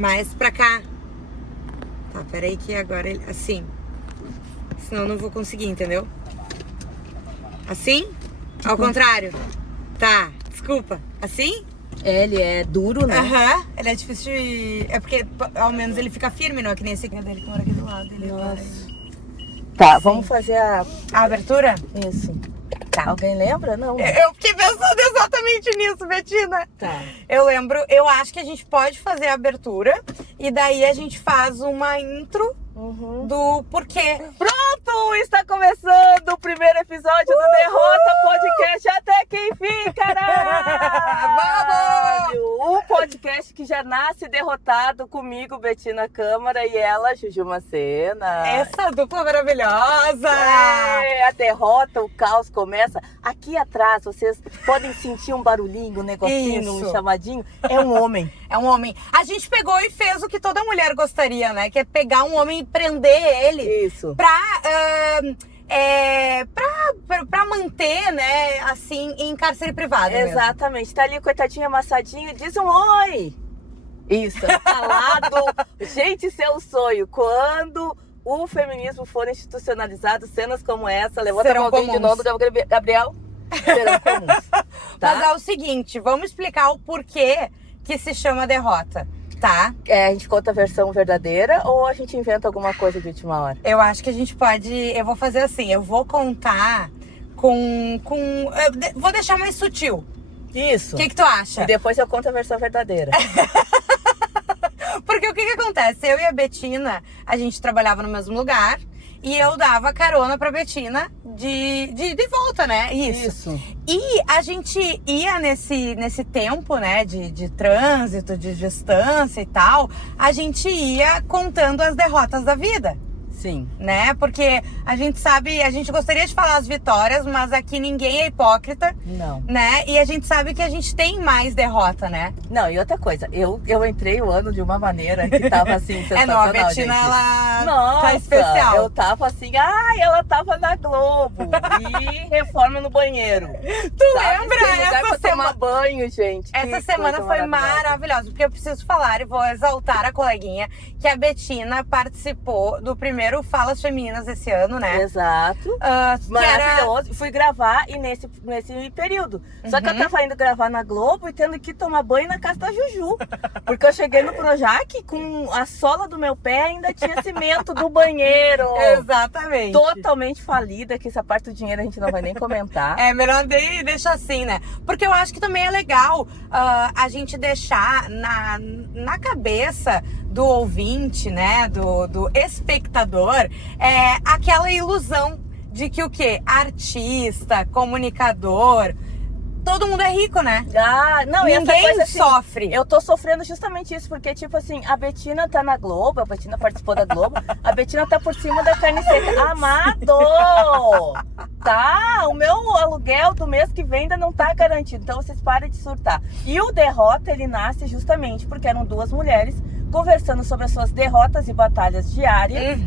Mais pra cá. Tá, peraí que agora ele... Assim. Senão eu não vou conseguir, entendeu? Assim? Ao contrário? Tá, desculpa. Assim? Ele é duro, né? Aham. Ele é difícil de... É porque, ao menos, ele fica firme, não é que nem esse aqui dele que mora aqui do lado. Ele Nossa. vai... Tá, Sim. vamos fazer a... A abertura? Isso. Tá. Alguém lembra? Não. Eu fiquei pensando exatamente nisso, Betina. Tá. Eu lembro, eu acho que a gente pode fazer a abertura e daí a gente faz uma intro do porquê. Pronto! Está começando o primeiro episódio do Derrota Podcast Até Que Enfim, caralho! Um podcast que já nasce derrotado comigo, Betina Câmara, e ela, Juju Macena. Essa dupla maravilhosa! É, a derrota, o caos começa. Aqui atrás, vocês podem sentir um barulhinho, um negocinho, Isso. um chamadinho. É um homem. É um homem. A gente pegou e fez o que toda mulher gostaria, né? Que é pegar um homem e prender ele. Isso. Pra manter, né, assim, em cárcere privado mesmo. Exatamente. Tá ali, coitadinho, amassadinho, diz um oi. Isso, calado. Gente, isso é um sonho. Quando o feminismo for institucionalizado, cenas como essa, levanta a Serão mãozinha de comuns. novo, Gabriel, serão comuns. Tá? Mas é o seguinte, vamos explicar o porquê que se chama derrota, tá? É, a gente conta a versão verdadeira ou a gente inventa alguma coisa de última hora? Eu acho que a gente pode... Eu vou fazer assim, eu vou contar vou deixar mais sutil. Isso. O que tu acha? E depois eu conto a versão verdadeira. Porque o que acontece? Eu e a Betina, a gente trabalhava no mesmo lugar e eu dava carona pra Betina de volta, né? Isso. E a gente ia nesse tempo, né, de trânsito, de distância e tal, a gente ia contando as derrotas da vida. Sim. Né? Porque a gente sabe, a gente gostaria de falar as vitórias, mas aqui ninguém é hipócrita. Não. Né? E a gente sabe que a gente tem mais derrota, né? Não, e outra coisa, eu entrei o ano de uma maneira que tava assim, sensacional, Não, a Betina, gente. ela Nossa, tá especial. Eu tava assim, ela tava na Globo e reforma no banheiro. Tu lembra? Sem lugar pra tomar banho, gente. Essa Que semana coisa foi maravilhosa, porque eu preciso falar e vou exaltar a coleguinha que a Betina participou do primeiro Falas Femininas esse ano, né? Exato. Maravilhoso. Fui gravar e nesse período. Só que eu tava indo gravar na Globo e tendo que tomar banho na casa da Juju. Porque eu cheguei no Projac com a sola do meu pé ainda tinha cimento do banheiro. Exatamente. Totalmente falida, que essa parte do dinheiro a gente não vai nem comentar. É melhor deixar assim, né? Porque eu acho que também é legal a gente deixar na cabeça do ouvinte, né? Do espectador, aquela ilusão de que o quê? Artista, comunicador, todo mundo é rico, né? Ah, não, ninguém e essa coisa, assim, sofre. Eu tô sofrendo justamente isso, porque, tipo assim, a Betina tá na Globo, a Betina participou da Globo, a Betina tá por cima da carne seca. Amado! Tá? O meu aluguel do mês que vem ainda não tá garantido, então vocês parem de surtar. E o Derrota, ele nasce justamente porque eram duas mulheres conversando sobre as suas derrotas e batalhas diárias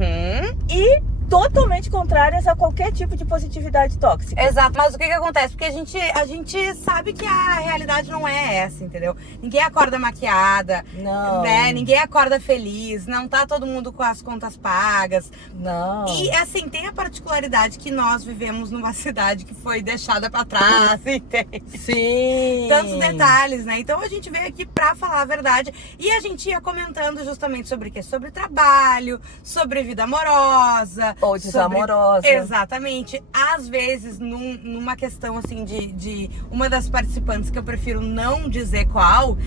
e totalmente contrárias a qualquer tipo de positividade tóxica. Exato, mas o que acontece? Porque a gente sabe que a realidade não é essa, entendeu? Ninguém acorda maquiada, Não. Né? Ninguém acorda feliz, não tá todo mundo com as contas pagas. Não. E assim, tem a particularidade que nós vivemos numa cidade que foi deixada pra trás, entende? Sim. Tantos detalhes, né? Então a gente veio aqui pra falar a verdade e a gente ia comentando justamente sobre o quê? Sobre trabalho, sobre vida amorosa. Ou desamorosa. Exatamente. Às vezes, numa questão assim de uma das participantes, que eu prefiro não dizer qual,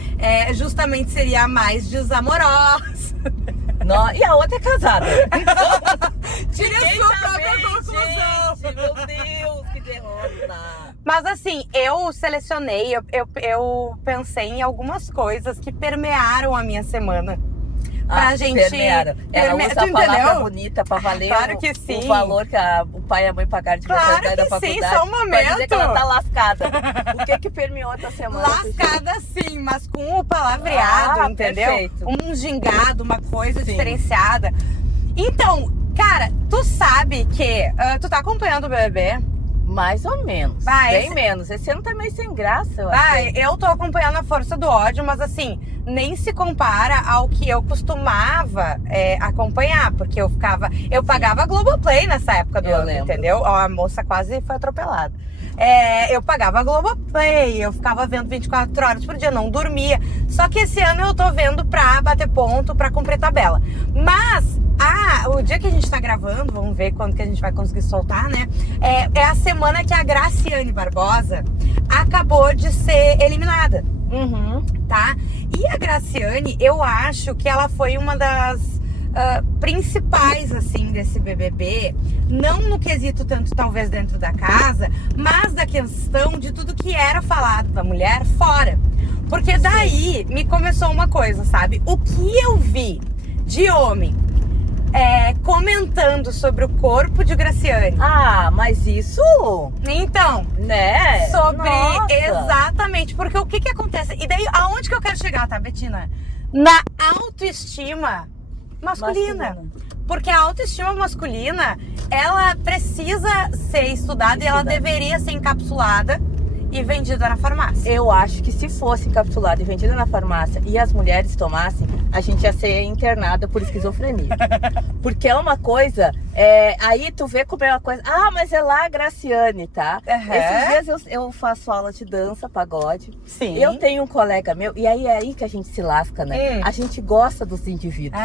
justamente seria a mais desamorosa. Não, e a outra é casada. Tire a Ninguém sua sabe, própria conclusão. gente, meu Deus, que derrota. Mas assim, eu selecionei, eu pensei em algumas coisas que permearam a minha semana. Pra gente... Permearam. Ela usa a palavra bonita pra valer Claro que sim. o valor que o pai e a mãe pagaram de Claro mensalidade da que faculdade. sim, só um momento. Pra dizer que ela tá lascada. O que permeou essa semana? Lascada sim, mas com o palavreado, entendeu? Perfeito. Um gingado, uma coisa Sim. diferenciada. Então, cara, tu sabe que... tu tá acompanhando o BBB? Mais ou menos. Vai, bem menos. Esse ano tá meio sem graça, eu Vai, acho. eu tô acompanhando a força do ódio, mas assim, nem se compara ao que eu costumava acompanhar, porque eu pagava a Globoplay nessa época do Eu ano, lembro. entendeu? Ó, a moça quase foi atropelada. Eu pagava a Globoplay, eu ficava vendo 24 horas por dia, não dormia. Só que esse ano eu tô vendo pra bater ponto, pra cumprir tabela. Mas o dia que a gente tá gravando, vamos ver quando que a gente vai conseguir soltar, né? É a semana que a Graciane Barbosa acabou de ser eliminada, tá? E a Graciane, eu acho que ela foi uma das principais, assim, desse BBB. Não no quesito tanto, talvez, dentro da casa, mas da questão de tudo que era falado da mulher fora. Porque daí me começou uma coisa, sabe? O que eu vi de homem comentando sobre o corpo de Graciane. Ah, mas isso, Então, né? sobre Nossa. exatamente, porque o que que acontece? E daí, aonde que eu quero chegar, tá, Betina? Na autoestima masculina. Porque a autoestima masculina, ela precisa ser estudada e ela deveria ser encapsulada e vendida na farmácia. Eu acho que se fosse encapsulada e vendida na farmácia e as mulheres tomassem, a gente ia ser internada por esquizofrenia. Porque é uma coisa, aí tu vê como é uma coisa, mas é lá a Graciane, tá? Esses dias eu faço aula de dança, pagode. Sim. Eu tenho um colega meu, e aí é aí que a gente se lasca, né? A gente gosta dos indivíduos.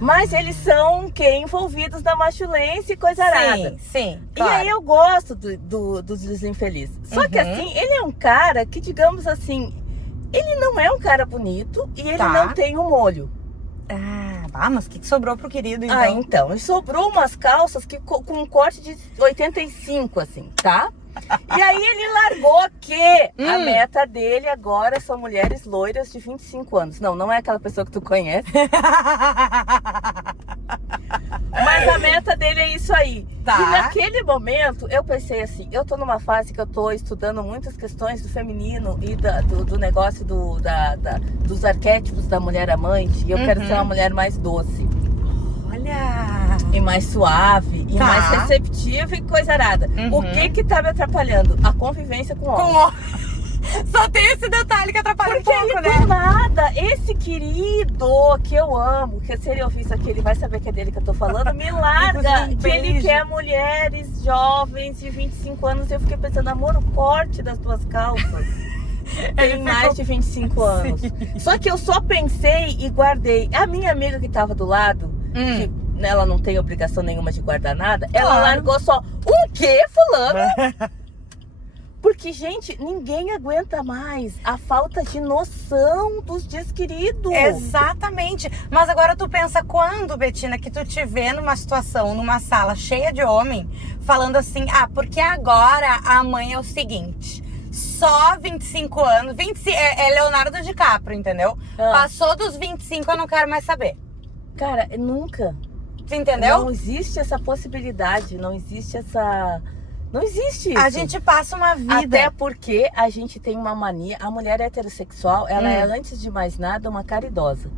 Mas eles são envolvidos na machulência e coisa arada. Sim, claro. E aí eu gosto dos infelizes. Só que assim, ele é um cara que, digamos assim, ele não é um cara bonito e ele não tem um molho. Mas o que sobrou pro querido, então? Então, sobrou umas calças com um corte de 85, assim, tá? E aí ele largou que a meta dele agora são mulheres loiras de 25 anos. Não é aquela pessoa que tu conhece. Mas a meta dele é isso aí. Tá. E naquele momento, eu pensei assim, eu tô numa fase que eu tô estudando muitas questões do feminino e do negócio dos arquétipos da mulher amante. E eu quero ser uma mulher mais doce. Olha! E mais suave, e mais receptiva e coisa arada. O que tá me atrapalhando? A convivência com homem. Só tem esse detalhe que atrapalha um pouco, Porque né? do nada, esse querido que eu amo, que se ele ouvir isso aqui, ele vai saber que é dele que eu tô falando, me larga. Um Que ele beijo. quer mulheres jovens de 25 anos. Eu fiquei pensando, amor, o corte das tuas calças. Tem mais de 25 anos. Só que eu só pensei e guardei. A minha amiga que tava do lado, que ela não tem obrigação nenhuma de guardar nada, ela largou só, o quê, fulano? Porque, gente, ninguém aguenta mais a falta de noção dos desqueridos. Exatamente. Mas agora tu pensa quando, Betina, que tu te vê numa situação, numa sala cheia de homem, falando assim, porque agora a mãe é o seguinte, só 25 anos, é Leonardo DiCaprio, entendeu? Passou dos 25, eu não quero mais saber. Cara, nunca. Tu entendeu? Não existe essa possibilidade, não existe essa... Não existe isso. A gente passa uma vida. Até porque a gente tem uma mania. A mulher heterossexual, ela é, antes de mais nada, uma caridosa.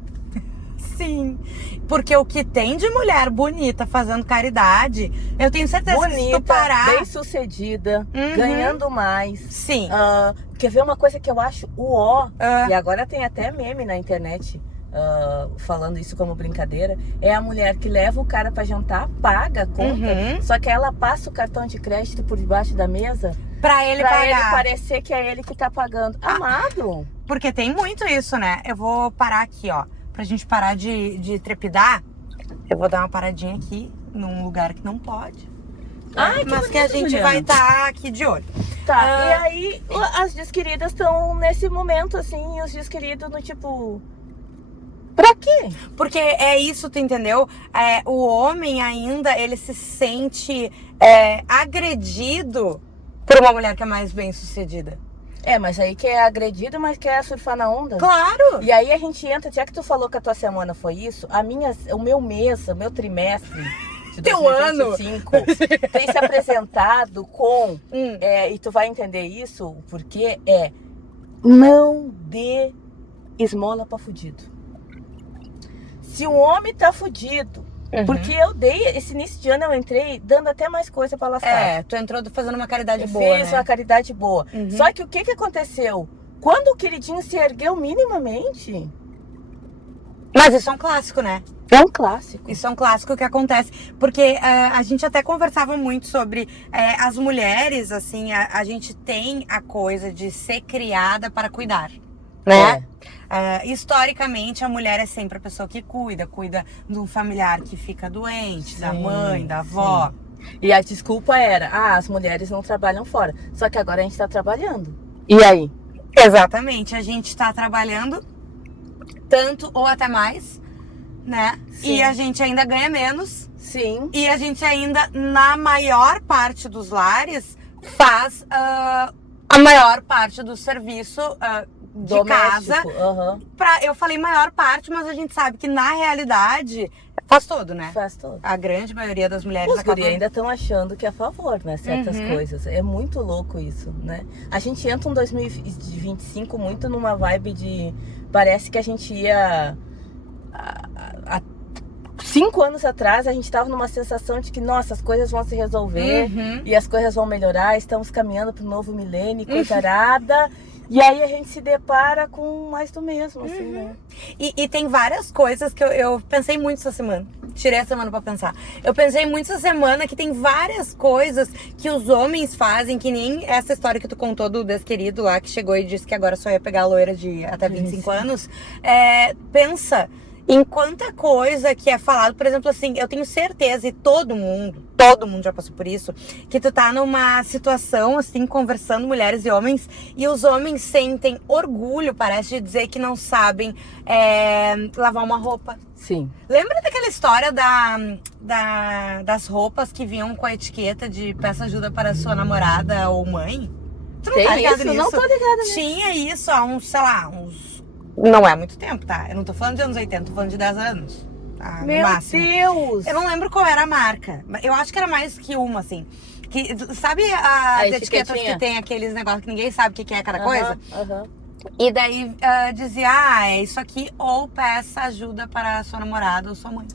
Sim. Porque o que tem de mulher bonita fazendo caridade, eu tenho certeza que se tu parar... bem sucedida, ganhando mais. Sim. Quer ver uma coisa que eu acho e agora tem até meme na internet. Falando isso como brincadeira, é a mulher que leva o cara pra jantar, paga a conta, só que ela passa o cartão de crédito por debaixo da mesa pra ele parecer que é ele que tá pagando. Amado! Porque tem muito isso, né? Eu vou parar aqui, ó, pra gente parar de trepidar. Eu vou dar uma paradinha aqui, num lugar que não pode. Mas que a gente Juliana. vai estar aqui de olho. Tá, e aí as desqueridas estão nesse momento, assim, e os desqueridos no tipo... Pra quê? Porque é isso, tu entendeu? O homem ainda, ele se sente agredido por uma mulher que é mais bem sucedida. Mas aí que é agredido, mas quer surfar na onda. Claro! E aí a gente entra, já que tu falou que a tua semana foi isso, o meu trimestre de Teu 2025 tem se apresentado com, e tu vai entender isso, porque não dê esmola pra fudido. Se um homem tá fudido, Porque eu dei, esse início de ano eu entrei dando até mais coisa pra lascar. Tu entrou fazendo uma caridade Eu boa, fiz né? uma caridade boa. Só que o que aconteceu? Quando o queridinho se ergueu minimamente... Mas isso é um clássico, né? É um clássico. Isso é um clássico que acontece, porque a gente até conversava muito sobre as mulheres, assim, a gente tem a coisa de ser criada para cuidar, né? Historicamente, a mulher é sempre a pessoa que cuida do familiar que fica doente, da mãe, da avó. E a desculpa era, as mulheres não trabalham fora. Só que agora a gente tá trabalhando. E aí? Exatamente, a gente tá trabalhando tanto ou até mais, né? Sim. E a gente ainda ganha menos. Sim. E a gente ainda, na maior parte dos lares, faz a maior parte do serviço de Doméstico. casa. Eu falei maior parte, mas a gente sabe que na realidade faz todo, né? Faz todo. A grande maioria das mulheres Os guri ainda estão achando que é a favor, né? Certas coisas. É muito louco isso, né? A gente entra em 2025 muito numa vibe de... Parece que a gente ia... Há 5 anos atrás, a gente tava numa sensação de que, nossa, as coisas vão se resolver e as coisas vão melhorar. Estamos caminhando pro novo milênio, coisa arada. E aí a gente se depara com mais do mesmo, assim, né? E tem várias coisas que eu pensei muito essa semana. Tirei a semana pra pensar. Eu pensei muito essa semana que tem várias coisas que os homens fazem, que nem essa história que tu contou do desquerido lá, que chegou e disse que agora só ia pegar a loira de até 25 anos. Pensa em quanta coisa que é falado. Por exemplo, assim, eu tenho certeza, e todo mundo já passou por isso, que tu tá numa situação, assim, conversando mulheres e homens, e os homens sentem orgulho, parece, de dizer que não sabem lavar uma roupa. Sim. Lembra daquela história das roupas que vinham com a etiqueta de peça ajuda para sua namorada ou mãe? Tu não tá ligado nisso? Não tô ligada nisso. Tinha isso há uns... Não é muito tempo, tá? Eu não tô falando de anos 80, tô falando de 10 anos. Tá? Meu No máximo. Deus! Eu não lembro qual era a marca. Eu acho que era mais que uma, assim. Que, sabe as etiquetas que tem aqueles negócios que ninguém sabe o que é cada coisa? E daí dizia, é isso aqui, ou peça ajuda para a sua namorada ou sua mãe.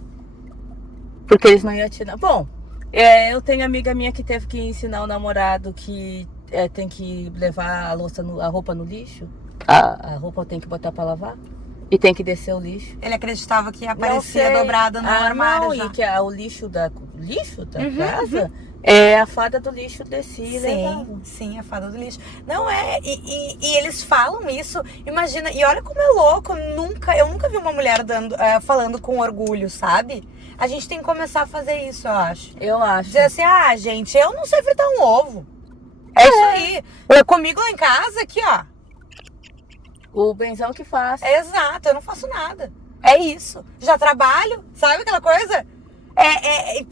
Porque eles não iam tirar. Bom, eu tenho amiga minha que teve que ensinar o namorado que tem que levar a roupa no lixo. A roupa tem que botar pra lavar. E tem que descer o lixo. Ele acreditava que aparecia dobrada no armário. E que o lixo da casa é a fada do lixo descia e levava. Sim, a fada do lixo. Não é, e eles falam isso, imagina, e olha como é louco, eu nunca vi uma mulher falando com orgulho, sabe? A gente tem que começar a fazer isso, eu acho. Eu acho. Dizer assim, gente, eu não sei fritar um ovo. É isso aí. Comigo lá em casa, aqui, ó. O benzão que faz. Exato, eu não faço nada. É isso. Já trabalho, sabe aquela coisa?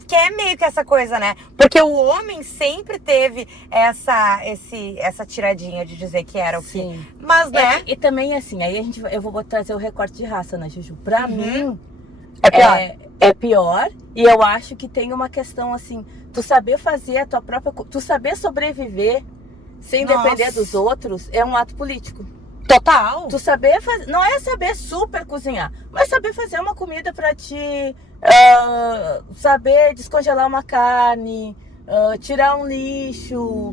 Que é meio que essa coisa, né? Porque o homem sempre teve essa tiradinha de dizer que era o que... Mas, né? E também, assim, aí eu vou trazer o recorte de raça, né, Juju? Pra mim, é pior. É pior. E eu acho que tem uma questão, assim, tu saber fazer a tua própria... Tu saber sobreviver sem depender dos outros é um ato político. Total. Tu saber fazer, não é saber super cozinhar, mas saber fazer uma comida pra ti, saber descongelar uma carne, tirar um lixo.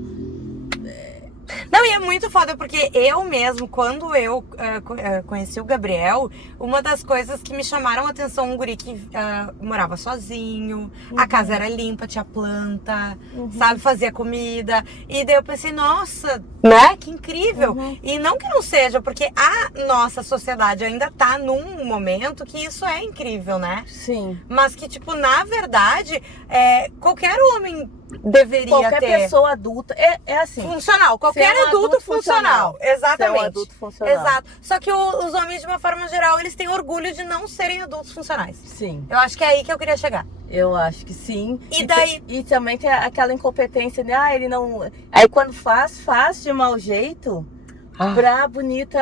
Não, e é muito foda, porque eu mesmo, quando eu conheci o Gabriel, uma das coisas que me chamaram a atenção, um guri que morava sozinho, a casa era limpa, tinha planta, sabe, fazia comida. E daí eu pensei, nossa, né, que incrível. E não que não seja, porque a nossa sociedade ainda tá num momento que isso é incrível, né? Sim. Mas que, tipo, na verdade, qualquer homem deveria qualquer ter. Qualquer pessoa adulta, é assim. Funcional, qualquer adulto funcional. Exatamente. Ser um adulto funcional. Exato. Só que os homens, de uma forma geral, eles têm orgulho de não serem adultos funcionais. Sim. Eu acho que é aí que eu queria chegar. Eu acho que sim. E daí... E também tem aquela incompetência de, ele não... Aí quando faz de mau jeito pra bonita...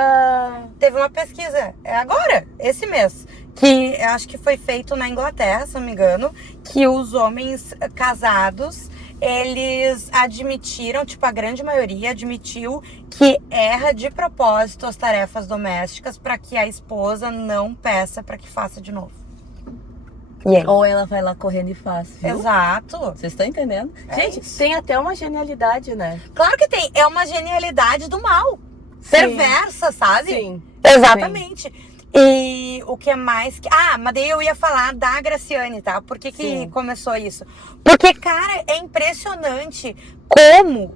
Teve uma pesquisa, agora, esse mês, que eu acho que foi feito na Inglaterra, se não me engano, que os homens casados, eles admitiram, tipo, a grande maioria admitiu que erra de propósito as tarefas domésticas para que a esposa não peça para que faça de novo. E aí? Ou ela vai lá correndo e faz, viu? Exato. Vocês estão entendendo? É Gente, isso. tem até uma genialidade, né? Claro que tem. É uma genialidade do mal. Perversa, sabe? Sim. Exatamente. E o que mais que... Ah, mas daí eu ia falar da Graciane, tá? Por que Sim. começou isso? Porque, cara, é impressionante como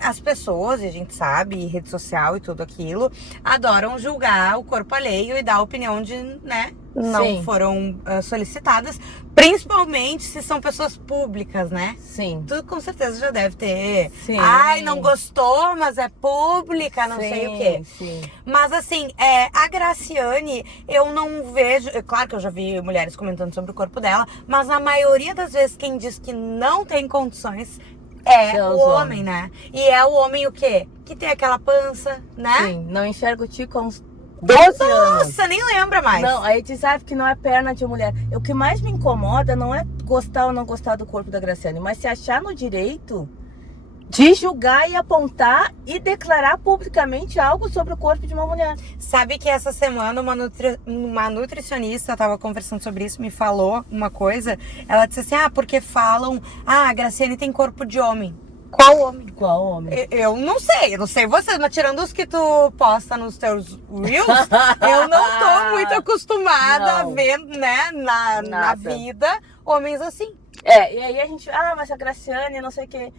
as pessoas, e a gente sabe, rede social e tudo aquilo, adoram julgar o corpo alheio e dar a opinião de, né, não Sim. foram solicitadas, principalmente se são pessoas públicas, né? Sim. Tu com certeza já deve ter. Sim. Ai, não gostou, mas é pública, não sei o quê. Sim. Mas assim, a Graciane, eu não vejo. Claro que eu já vi mulheres comentando sobre o corpo dela, mas a maioria das vezes quem diz que não tem condições é São o os homem, né? E é o homem o quê? Que tem aquela pança, né? Sim. Não enxergo o Tico há uns 12 anos. Nossa, nem lembra mais. Não, aí tu sabe que não é perna de mulher. O que mais me incomoda não é gostar ou não gostar do corpo da Graciane, mas se achar no direito de julgar e apontar e declarar publicamente algo sobre o corpo de uma mulher. Sabe que essa semana uma nutricionista, eu tava conversando sobre isso, me falou uma coisa. Ela disse assim, porque falam, a Graciane tem corpo de homem. Qual homem? Qual homem? Eu não sei vocês, mas tirando os que tu posta nos teus reels, eu não tô muito acostumada Não. a ver, né, na Nada. vida, homens assim. E aí a gente, mas a Graciane, não sei o que,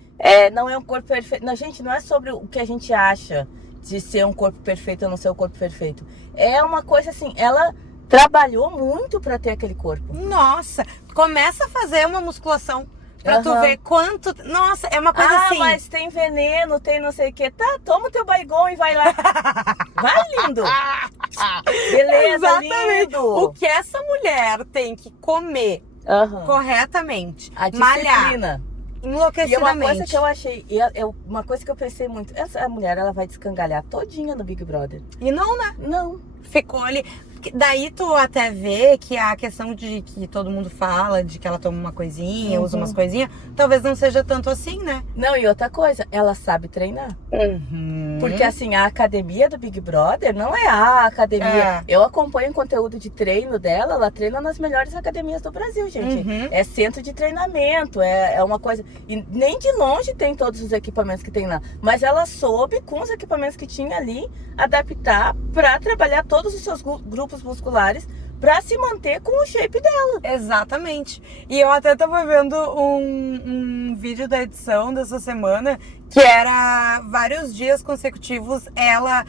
não é um corpo perfeito. Não, gente, não é sobre o que a gente acha de ser um corpo perfeito ou não ser um corpo perfeito. É uma coisa assim, ela trabalhou muito pra ter aquele corpo. Nossa, começa a fazer uma musculação pra tu ver quanto... Nossa, é uma coisa assim... mas tem veneno, tem não sei o que. Tá, toma o teu Baygon e vai lá. Vai, lindo. Beleza, Exatamente. lindo. O que essa mulher tem que comer corretamente, A malhar, disciplina. E uma enlouquecidamente. coisa que eu achei, uma coisa que eu pensei muito, essa mulher, ela vai descangalhar todinha no Big Brother. E não, né? Não. Ficou ali. Daí tu até vê que a questão de que todo mundo fala, de que ela toma uma coisinha, usa umas coisinhas, talvez não seja tanto assim, né? Não, e outra coisa, ela sabe treinar. Porque assim, a academia do Big Brother não é a academia. Eu acompanho o conteúdo de treino dela, ela treina nas melhores academias do Brasil, gente. É centro de treinamento, é uma coisa... E nem de longe tem todos os equipamentos que tem lá. Mas ela soube, com os equipamentos que tinha ali, adaptar pra trabalhar todos os seus grupos musculares pra se manter com o shape dela. Exatamente. E eu até tava vendo um vídeo da edição dessa semana que era vários dias consecutivos, ela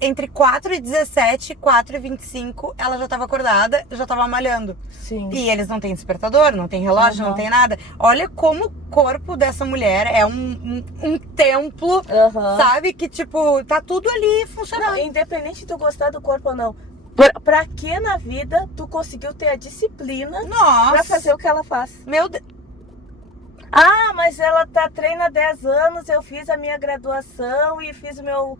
entre 4h17 e 4h25 ela já tava acordada, já tava malhando. Sim. E eles não têm despertador, não tem relógio, não tem nada. Olha como o corpo dessa mulher é um templo, sabe? Que tipo, tá tudo ali funcionando. Não, independente de tu gostar do corpo ou não. Pra que na vida tu conseguiu ter a disciplina pra fazer o que ela faz? Meu Deus. Mas ela treina há 10 anos, eu fiz a minha graduação e fiz o meu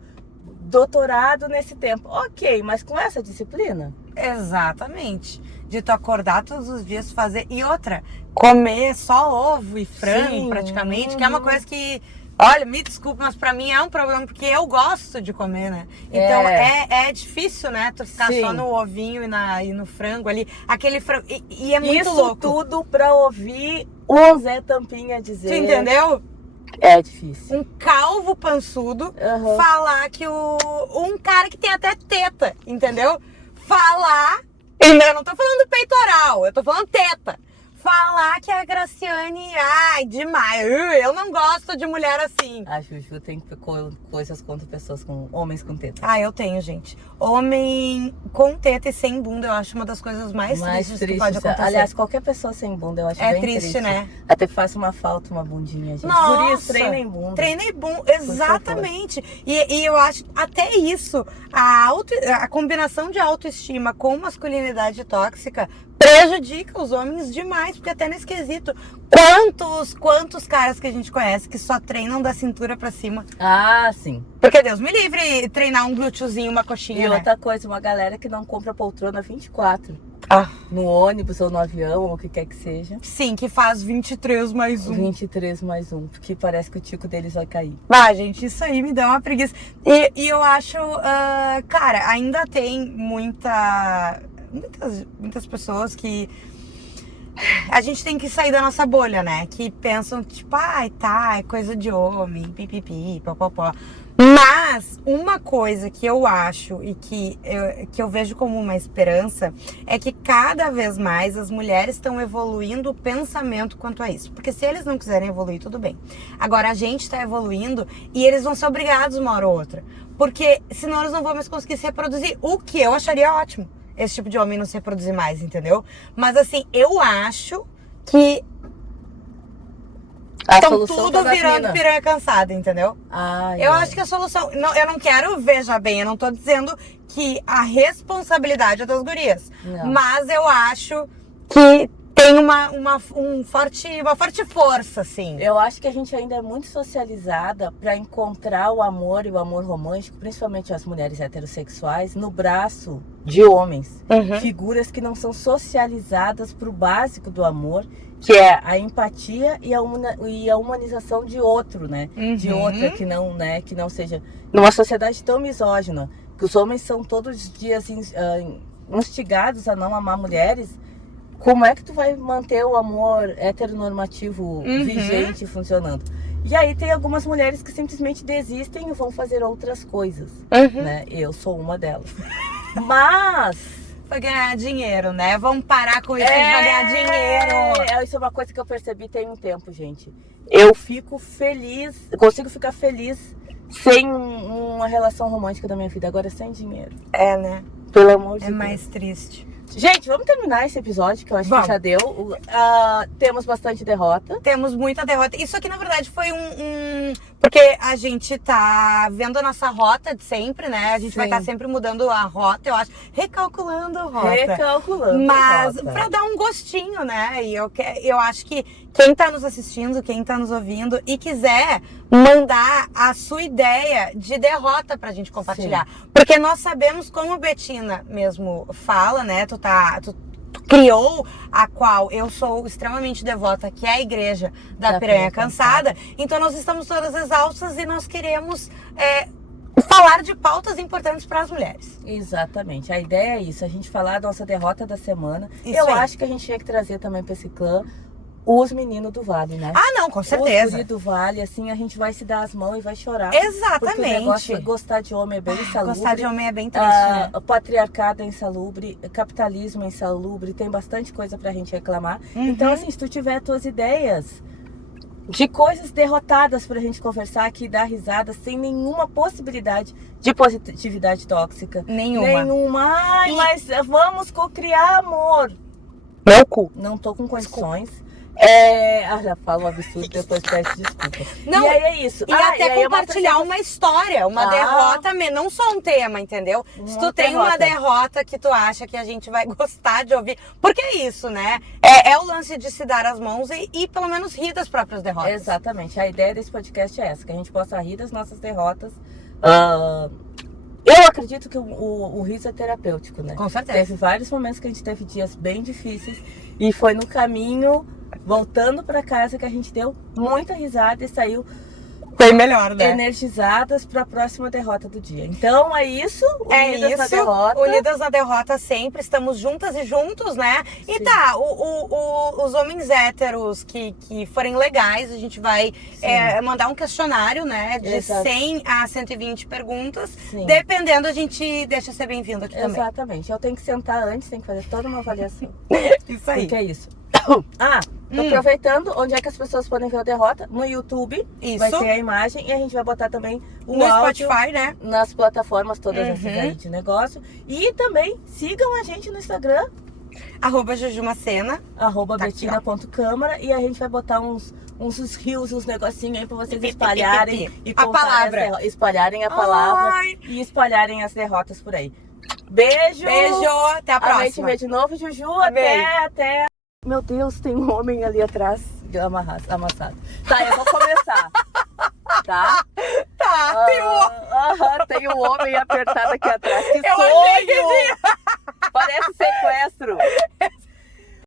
doutorado nesse tempo. Ok, mas com essa disciplina? Exatamente. De tu acordar todos os dias, fazer... E outra, comer só ovo e frango, praticamente, que é uma coisa que... Olha, me desculpa, mas pra mim é um problema, porque eu gosto de comer, né? Então é difícil, né? Tu ficar só no ovinho e no frango ali. Aquele frango... E é muito louco. Isso tudo pra ouvir o Zé Tampinha dizer... Tu entendeu? É difícil. Um calvo pançudo falar que um cara que tem até teta, entendeu? Falar... Eu não tô falando peitoral, eu tô falando teta. Falar que a Graciane, demais. Eu não gosto de mulher assim. A Juju tem coisas contra pessoas homens com teta. Eu tenho, gente. Homem com teta e sem bunda, eu acho uma das coisas mais tristes que pode acontecer. Aliás, qualquer pessoa sem bunda, eu acho bem triste, né? Até faz uma falta, uma bundinha, gente. Por isso, treinem bunda. Treinem bunda, exatamente. E eu acho, até isso, a combinação de autoestima com masculinidade tóxica prejudica os homens demais, porque até nesse quesito, quantos caras que a gente conhece que só treinam da cintura pra cima? Sim. Porque Deus me livre treinar um glúteozinho, uma coxinha, E outra coisa, uma galera que não compra poltrona 24. No ônibus ou no avião, ou o que quer que seja. Sim, que faz 23 mais 1. 23 mais 1, porque parece que o tico deles vai cair. Gente, isso aí me dá uma preguiça. E eu acho, cara, ainda tem muitas pessoas que a gente tem que sair da nossa bolha, né? Que pensam, tipo, ai, tá, é coisa de homem, pipipi, popopó. Mas uma coisa que eu acho e que eu vejo como uma esperança é que cada vez mais as mulheres estão evoluindo o pensamento quanto a isso. Porque se eles não quiserem evoluir, tudo bem. Agora a gente está evoluindo e eles vão ser obrigados uma hora ou outra. Porque senão eles não vão mais conseguir se reproduzir. O que eu acharia ótimo. Esse tipo de homem não se reproduzir mais, entendeu? Mas assim, eu acho que estão tudo virando piranha cansada, entendeu? Eu acho que a solução... Não, eu não quero, veja bem, eu não tô dizendo que a responsabilidade é das gurias. Não. Mas eu acho que tem uma forte força, assim. Eu acho que a gente ainda é muito socializada pra encontrar o amor e o amor romântico, principalmente as mulheres heterossexuais, no braço de homens. Figuras que não são socializadas pro básico do amor, que é a empatia e a humanização de outro, né? De outra que não, né? Que não seja... Numa sociedade tão misógina, que os homens são todos os dias instigados a não amar mulheres, como é que tu vai manter o amor heteronormativo vigente funcionando? E aí tem algumas mulheres que simplesmente desistem e vão fazer outras coisas, né? Eu sou uma delas. Mas... Vai ganhar dinheiro, né? Vamos parar com isso, a gente vai ganhar dinheiro. Isso é uma coisa que eu percebi tem um tempo, gente. Eu fico feliz, consigo ficar feliz sem uma relação romântica da minha vida, agora sem dinheiro. É, né? Pelo amor de Deus. É mais triste. Gente, vamos terminar esse episódio, que eu acho que já deu. Temos bastante derrota. Temos muita derrota. Isso aqui, na verdade, foi porque a gente tá vendo a nossa rota de sempre, né? A gente vai estar sempre mudando a rota, eu acho. Recalculando a rota. Mas pra dar um gostinho, né? E eu acho que quem tá nos assistindo, quem tá nos ouvindo e quiser mandar a sua ideia de derrota pra gente compartilhar. Porque nós sabemos, como a Betina mesmo fala, né? Tu criou a qual eu sou extremamente devota, que é a igreja da Piranha Cansada. Então nós estamos todas exaustas e nós queremos falar de pautas importantes para as mulheres. Exatamente. A ideia é isso, a gente falar da nossa derrota da semana. Eu acho que a gente tinha que trazer também para esse clã os meninos do Vale, né? Ah, não, com certeza. Os meninos do Vale, assim, a gente vai se dar as mãos e vai chorar. Exatamente. Porque o negócio é gostar de homem é bem insalubre. Gostar de homem é bem triste, né? O patriarcado é insalubre, capitalismo é insalubre, tem bastante coisa pra gente reclamar. Então, assim, se tu tiver tuas ideias de coisas derrotadas pra gente conversar aqui e dar risada sem nenhuma possibilidade de positividade tóxica. Nenhuma. Ai, mas vamos criar amor. Meu cu. Não tô com condições. Já falo um absurdo, depois peço desculpa. Não, e aí é isso. E até compartilhar uma história, uma derrota, não só um tema, entendeu? Se tu tem uma derrota que tu acha que a gente vai gostar de ouvir, porque é isso, né? É o lance de se dar as mãos e pelo menos rir das próprias derrotas. Exatamente, a ideia desse podcast é essa, que a gente possa rir das nossas derrotas. Eu acredito que o riso é terapêutico, né? Com certeza. Teve vários momentos que a gente teve dias bem difíceis e foi no caminho, voltando pra casa, que a gente deu muita risada e saiu bem melhor, né? Energizadas pra próxima derrota do dia. Então é isso, unidas na derrota. Unidas na derrota sempre, estamos juntas e juntos, né? E Sim. tá, os homens héteros que forem legais, a gente vai mandar um questionário, né? De 100 a 120 perguntas. Sim. Dependendo, a gente deixa ser bem-vindo aqui também. Exatamente. Eu tenho que sentar antes, tenho que fazer toda uma avaliação. Isso aí. Porque é isso. Tô aproveitando, onde é que as pessoas podem ver a derrota? No YouTube. Isso. Vai ter a imagem e a gente vai botar também no áudio Spotify, né? Nas plataformas todas essas aí de negócio. E também sigam a gente no Instagram. @jujumacena. @betina.câmara. E a gente vai botar uns rios, uns negocinhos aí pra vocês espalharem. E a palavra. Espalharem a palavra. Ai. E espalharem as derrotas por aí. Beijo! Até a próxima. A gente vê de novo, Juju. Beijo. Até. Meu Deus, tem um homem ali atrás amassado. Tá, eu vou começar. Tá? Tá, tem um homem apertado aqui atrás. Que eu sonho!